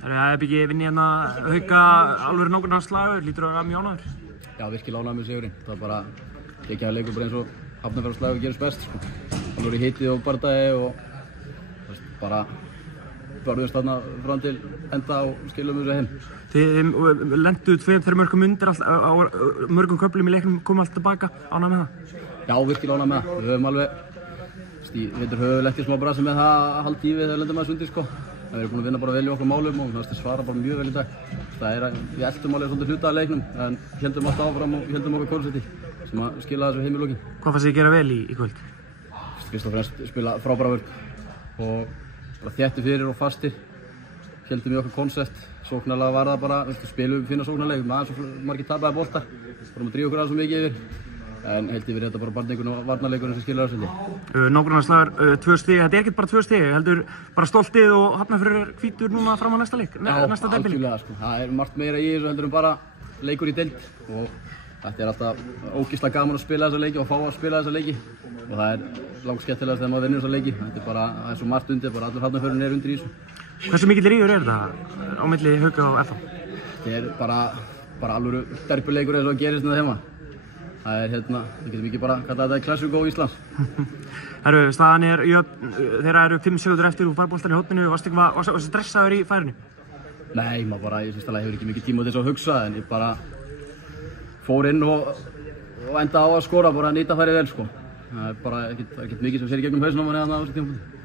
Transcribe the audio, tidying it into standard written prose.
Það er ekki vinni hérna Hauka alveg nákvæmlega slagur, lítur að vera mjög ánægður. Já, virkilega ánægður með sigurinn. Það var bara geggjaður leikur bara eins og Hafnarfjarðarslagur gerist best, sko. Það voru hitið og bardagi og bara börðumst þarna fram til enda og skilum þessu heim. Þið lenduð 2-3 mörgum undir á mörgum köflum í leiknum, komum alltaf tilbaka, ánægð með það? Já, virkilega ánægð með það. Við höfum alveg, við höfum lent í smá brasi með það að halda í við þegar lendum aðeins undir, sko. Við erum búin að vinna bara vel í okkur málum og það svara bara mjög vel í dag. Það er að við eltum alveg svolítið hluta af leiknum en héldum alltaf áfram og héldum okkur kórseti sem að skila þessu heim í lokin. Hvað fannst þið gera vel í kvöld? Fyrst og fremst spila frábæra vörn og bara þéttir fyrir og fastir. Héldum í okkur konsept, sóknarlega var það bara, spilum fina sóknarleik, aðeins og margir tapaði boltar. Vorum að drífa okkur aðeins svo mikið yfir. En held yfir þetta bara barnleikurinn og varnarleikurinn sem skilar þessu. Nákvæmlega slagur, 2 stig, þetta er ekkert bara 2 stig, heldur bara stoltið og Hafnarfjörður hvítur núna fram á næsta leik, næsta deildinni? Já, algjörlega, sko. Það er margt meira í þessu heldur en bara leikur í deild og þetta er alltaf ógeðslega gaman að spila þessa leiki og fá að spila þessa leiki og það er langt skemmtilegast þegar maður vinnur þessa leiki. Þetta er bara, það er svo margt undir, bara allur Hafnarfjörðurinn er undir í þessu. Hversu mikill rígur er þetta á milli Hauka og FH? Þetta er bara alveg derbyleikur eins og gerist með þeim. Það er hérna, við getum ekki bara kallað þetta klassíkó Íslands. Herru, staðan er jöfn, þeirra eru 5 sekúndur eftir og fær boltann í horninu, varstu stressaður í færinu? Nei, maður bara, í fyrsta lagi hefur ekki mikið tíma til þess að hugsa en ég bara fór inn og enda á að skora, bara að nýta færið vel, sko. Það er bara ekkert mikið sem sér í gegnum hausinn á manni á þessu tímapunkti.